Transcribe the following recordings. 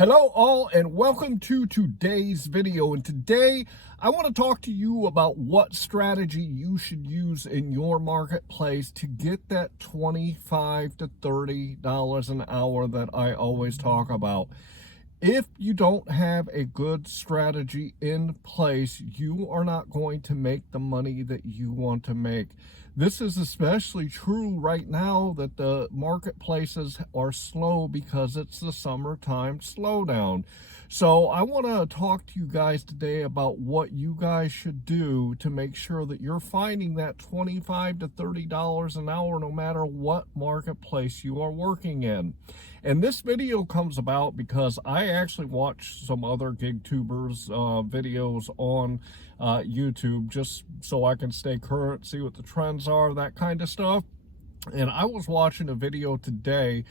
Hello all and welcome to today's video, and today I want to talk to you about what strategy you should use in your marketplace to get that $25 to $30 an hour that I always talk about. If you don't have a good strategy in place, you are not going to make the money that you want to make. This is especially true right now that the marketplaces are slow because it's the summertime slowdown. So I want to talk to you guys today about what you guys should do to make sure that you're finding that $25 to $30 an hour no matter what marketplace you are working in. And this video comes about because I actually watched some other gig tubers videos on YouTube just so I can stay current, see what the trends are, that kind of stuff. And I was watching a video today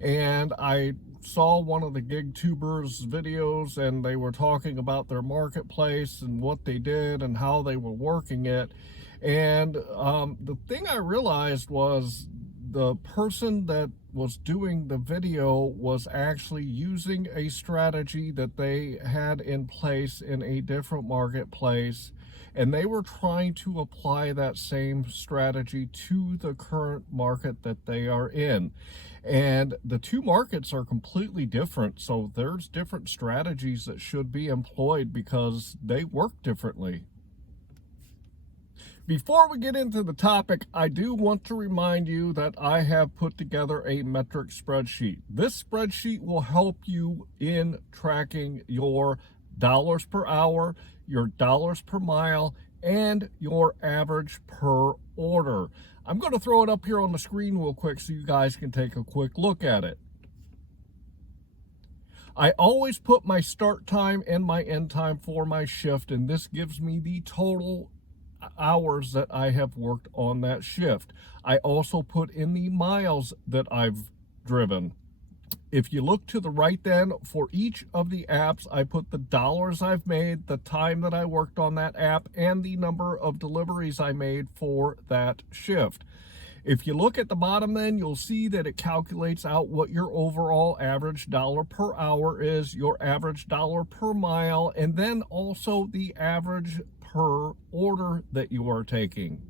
and I saw one of the gig tubers videos, and they were talking about their marketplace and what they did and how they were working it. And the thing I realized was the person that was doing the video was actually using a strategy that they had in place in a different marketplace, and they were trying to apply that same strategy to the current market that they are in. And the two markets are completely different, so there's different strategies that should be employed because they work differently. Before we get into the topic, I do want to remind you that I have put together a metric spreadsheet. This spreadsheet will help you in tracking your dollars per hour, your dollars per mile, and your average per order. I'm going to throw it up here on the screen real quick so you guys can take a quick look at it. I always put my start time and my end time for my shift, and this gives me the total hours that I have worked on that shift. I also put in the miles that I've driven. If you look to the right then, for each of the apps, I put the dollars I've made, the time that I worked on that app, and the number of deliveries I made for that shift. If you look at the bottom then, you'll see that it calculates out what your overall average dollar per hour is, your average dollar per mile, and then also the average per order that you are taking.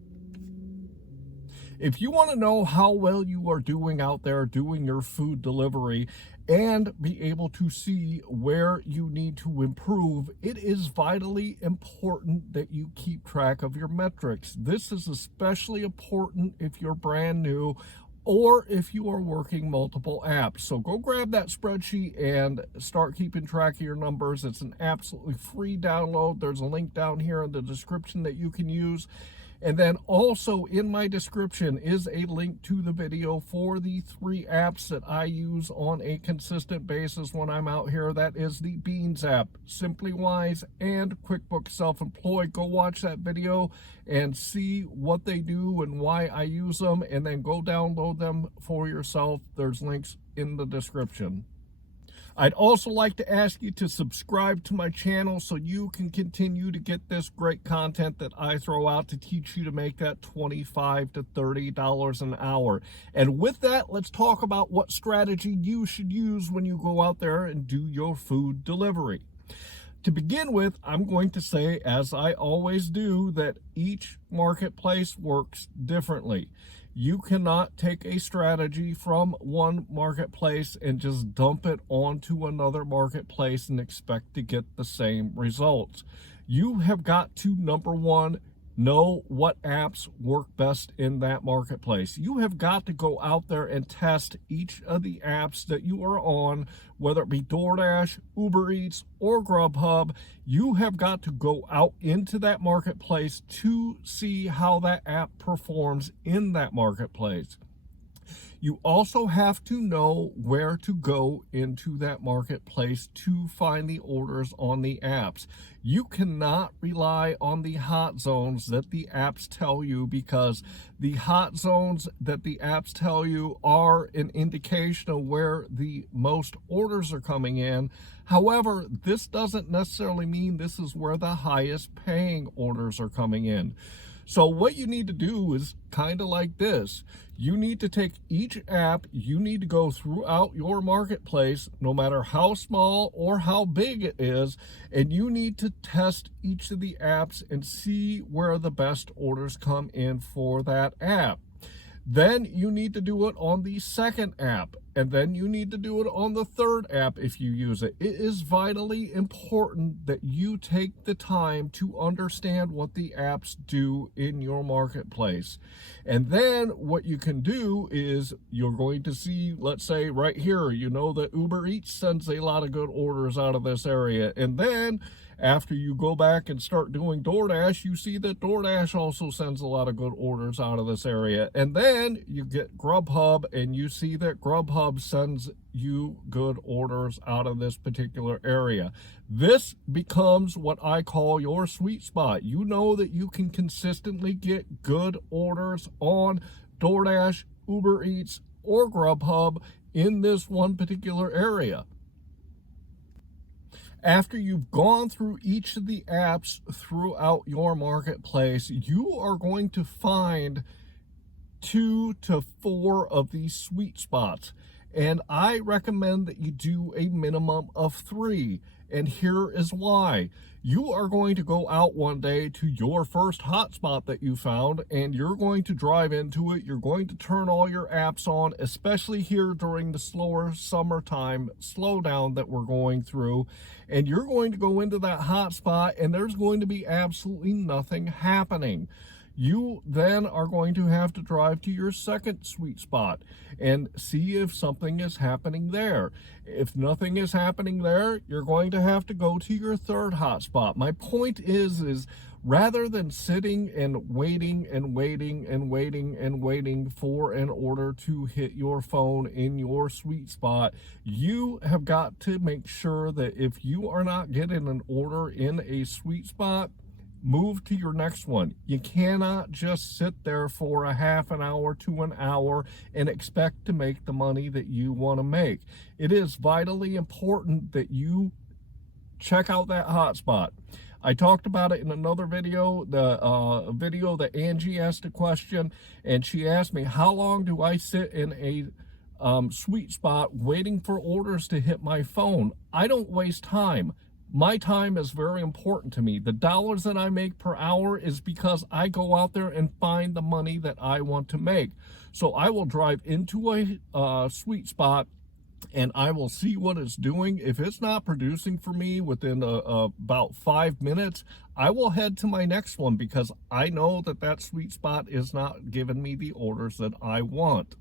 If you want to know how well you are doing out there doing your food delivery and be able to see where you need to improve, it is vitally important that you keep track of your metrics. This is especially important if you're brand new or if you are working multiple apps. So go grab that spreadsheet and start keeping track of your numbers. It's an absolutely free download. There's a link down here in the description that you can use. And then also in my description is a link to the video for the 3 apps that I use on a consistent basis when I'm out here. That is the Beans app, SimplyWise, and QuickBooks Self-Employed. Go watch that video and see what they do and why I use them, and then go download them for yourself. There's links in the description. I'd also like to ask you to subscribe to my channel so you can continue to get this great content that I throw out to teach you to make that $25 to $30 an hour. And with that, let's talk about what strategy you should use when you go out there and do your food delivery. To begin with, I'm going to say, as I always do, that each marketplace works differently. You cannot take a strategy from one marketplace and just dump it onto another marketplace and expect to get the same results. You have got to, number one, know what apps work best in that marketplace. You have got to go out there and test each of the apps that you are on, whether it be DoorDash, Uber Eats, or GrubHub. You have got to go out into that marketplace to see how that app performs in that marketplace. You also have to know where to go into that marketplace to find the orders on the apps. You cannot rely on the hot zones that the apps tell you, because the hot zones that the apps tell you are an indication of where the most orders are coming in. However, this doesn't necessarily mean this is where the highest paying orders are coming in. So what you need to do is kind of like this. You need to take each app, you need to go throughout your marketplace, no matter how small or how big it is, and you need to test each of the apps and see where the best orders come in for that app. Then you need to do it on the second app, and then you need to do it on the third app if you use it. It is vitally important that you take the time to understand what the apps do in your marketplace. And then what you can do is you're going to see, let's say right here, you know that Uber Eats sends a lot of good orders out of this area. And then after you go back and start doing DoorDash, you see that DoorDash also sends a lot of good orders out of this area. And then you get GrubHub, and you see that GrubHub sends you good orders out of this particular area. This becomes what I call your sweet spot. You know that you can consistently get good orders on DoorDash, Uber Eats, or GrubHub in this one particular area. After you've gone through each of the apps throughout your marketplace, you are going to find 2 to 4 of these sweet spots. And I recommend that you do a minimum of 3. And here is why. You are going to go out one day to your first hotspot that you found, and you're going to drive into it. You're going to turn all your apps on, especially here during the slower summertime slowdown that we're going through. And you're going to go into that hotspot, and there's going to be absolutely nothing happening. You then are going to have to drive to your second sweet spot and see if something is happening there. If nothing is happening there, you're going to have to go to your third hotspot. My point is rather than sitting and waiting and waiting and waiting and waiting for an order to hit your phone in your sweet spot, you have got to make sure that if you are not getting an order in a sweet spot, move to your next one. You cannot just sit there for a half an hour to an hour and expect to make the money that you want to make. It is vitally important that you check out that hotspot. I talked about it in another video, the video that Angie asked a question, and she asked me, how long do I sit in a sweet spot waiting for orders to hit my phone? I don't waste time. My time is very important to me. The dollars that I make per hour is because I go out there and find the money that I want to make. So I will drive into a sweet spot, and I will see what it's doing. If it's not producing for me within about 5 minutes, I will head to my next one because I know that that sweet spot is not giving me the orders that I want.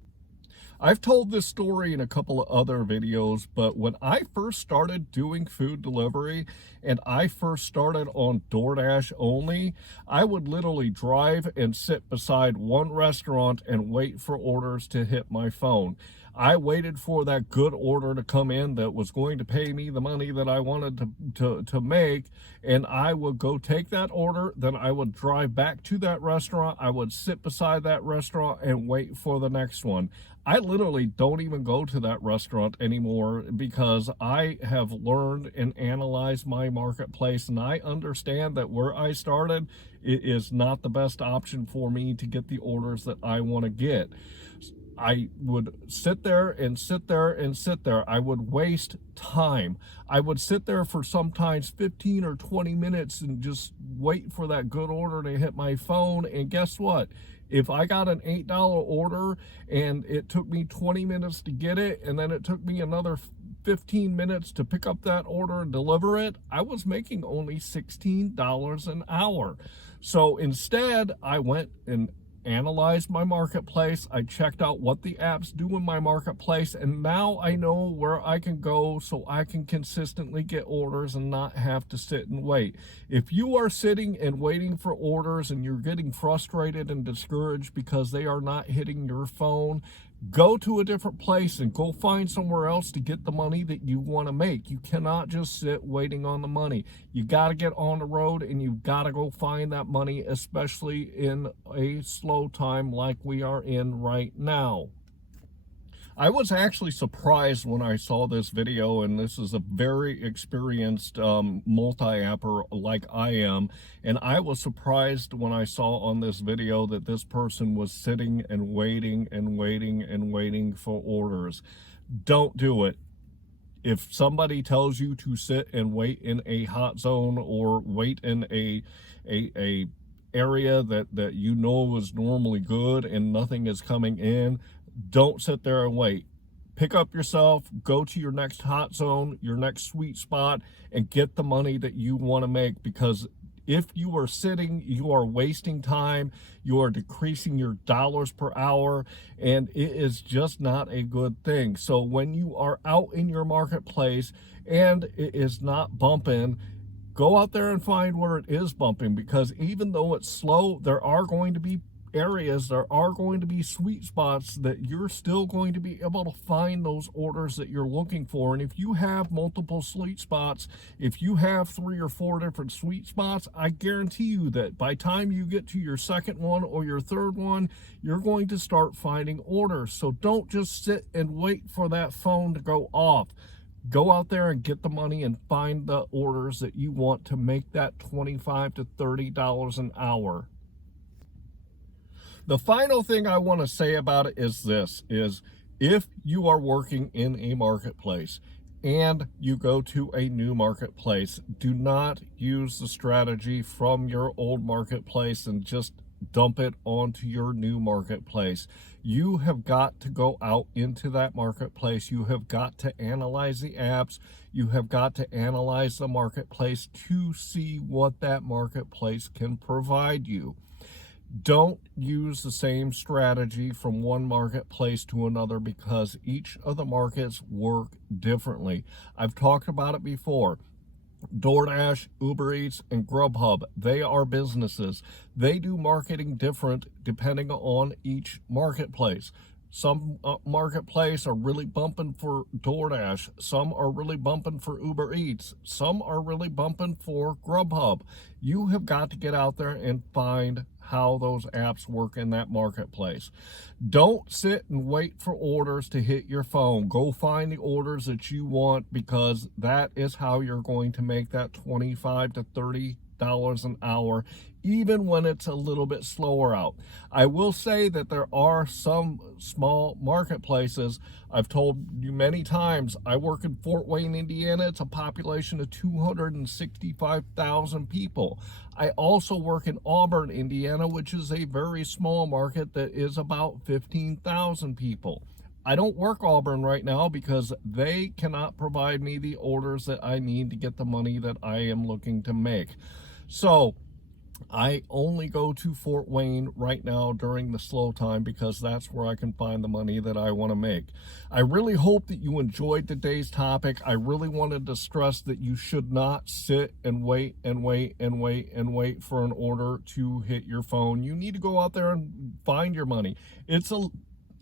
I've told this story in a couple of other videos, but when I first started doing food delivery and I first started on DoorDash only, I would literally drive and sit beside one restaurant and wait for orders to hit my phone. I waited for that good order to come in that was going to pay me the money that I wanted to make, and I would go take that order, then I would drive back to that restaurant, I would sit beside that restaurant and wait for the next one. I literally don't even go to that restaurant anymore because I have learned and analyzed my marketplace, and I understand that where I started, it is not the best option for me to get the orders that I want to get. I would sit there and sit there and sit there. I would waste time. I would sit there for sometimes 15 or 20 minutes and just wait for that good order to hit my phone. And guess what? If I got an $8 order and it took me 20 minutes to get it, and then it took me another 15 minutes to pick up that order and deliver it, I was making only $16 an hour. So instead, I went and analyzed my marketplace. I checked out what the apps do in my marketplace, and now I know where I can go so I can consistently get orders and not have to sit and wait. If you are sitting and waiting for orders and you're getting frustrated and discouraged because they are not hitting your phone, go to a different place and go find somewhere else to get the money that you want to make. You cannot just sit waiting on the money. You got to get on the road and you've got to go find that money, especially in a slow time like we are in right now. I was actually surprised when I saw this video, and this is a very experienced multi-apper like I am, and I was surprised when I saw on this video that this person was sitting and waiting and waiting and waiting for orders. Don't do it. If somebody tells you to sit and wait in a hot zone or wait in a area that you know is normally good and nothing is coming in, don't sit there and wait. Pick up yourself, go to your next hot zone, your next sweet spot, and get the money that you want to make, because if you are sitting, you are wasting time, you are decreasing your dollars per hour, and it is just not a good thing. So when you are out in your marketplace and it is not bumping, go out there and find where it is bumping, because even though it's slow, there are going to be areas, there are going to be sweet spots that you're still going to be able to find those orders that you're looking for. And if you have multiple sweet spots, if you have 3 or 4 different sweet spots, I guarantee you that by the time you get to your second one or your third one, you're going to start finding orders. So don't just sit and wait for that phone to go off. Go out there and get the money and find the orders that you want to make that $25 to $30 an hour. The final thing I want to say about it is this, is if you are working in a marketplace and you go to a new marketplace, do not use the strategy from your old marketplace and just dump it onto your new marketplace. You have got to go out into that marketplace. You have got to analyze the apps. You have got to analyze the marketplace to see what that marketplace can provide you. Don't use the same strategy from one marketplace to another, because each of the markets work differently. I've talked about it before. DoorDash, Uber Eats, and GrubHub, they are businesses. They do marketing different depending on each marketplace. Some marketplace are really bumping for DoorDash. Some are really bumping for Uber Eats. Some are really bumping for GrubHub. You have got to get out there and find how those apps work in that marketplace. Don't sit and wait for orders to hit your phone. Go find the orders that you want, because that is how you're going to make that $25 to $30 an hour, even when it's a little bit slower out. I will say that there are some small marketplaces. I've told you many times, I work in Fort Wayne, Indiana. It's a population of 265,000 people. I also work in Auburn, Indiana, which is a very small market that is about 15,000 people. I don't work Auburn right now because they cannot provide me the orders that I need to get the money that I am looking to make. So I only go to Fort Wayne right now during the slow time, because that's where I can find the money that I want to make. I really hope that you enjoyed today's topic. I really wanted to stress that you should not sit and wait and wait and wait and wait for an order to hit your phone. You need to go out there and find your money. It's a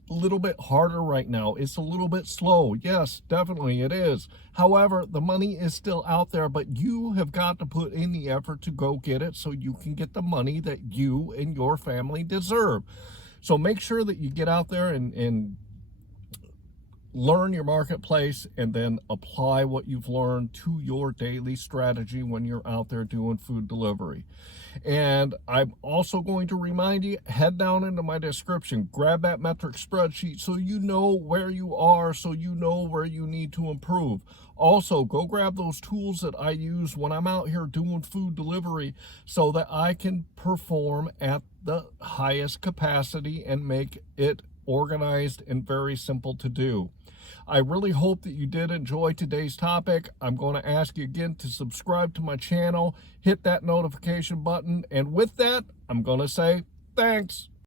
little bit harder right now. It's a little bit slow. Yes, definitely it is. However, the money is still out there, but you have got to put in the effort to go get it so you can get the money that you and your family deserve. So make sure that you get out there and learn your marketplace, and then apply what you've learned to your daily strategy when you're out there doing food delivery. And I'm also going to remind you, head down into my description, grab that metric spreadsheet so you know where you are, so you know where you need to improve. Also, go grab those tools that I use when I'm out here doing food delivery, so that I can perform at the highest capacity and make it organized and very simple to do. I really hope that you did enjoy today's topic. I'm going to ask you again to subscribe to my channel, hit that notification button, and with that, I'm going to say thanks.